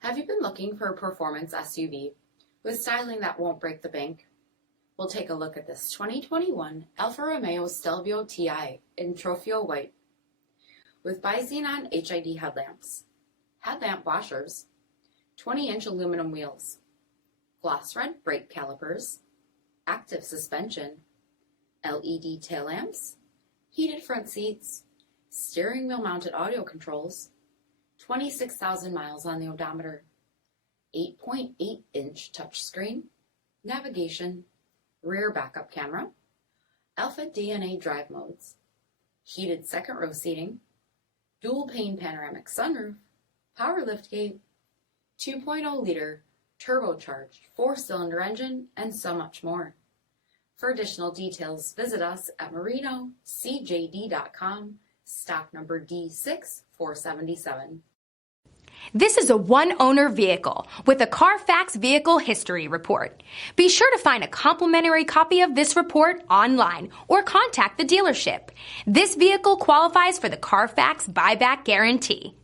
Have you been looking for a performance SUV with styling that won't break the bank? We'll take a look at this 2021 Alfa Romeo Stelvio TI in Trofeo White with bi-xenon HID headlamps, headlamp washers, 20-inch aluminum wheels, gloss red brake calipers, active suspension, LED tail lamps, heated front seats, steering wheel mounted audio controls, 26,000 miles on the odometer, 8.8-inch touchscreen, navigation, rear backup camera, Alpha DNA drive modes, heated second row seating, dual pane panoramic sunroof, power liftgate, 2.0-liter turbocharged 4-cylinder engine, and so much more. For additional details, visit us at marinocjd.com, stock number D6477. This is a one-owner vehicle with a CARFAX vehicle history report. Be sure to find a complimentary copy of this report online or contact the dealership. This vehicle qualifies for the CARFAX buyback guarantee.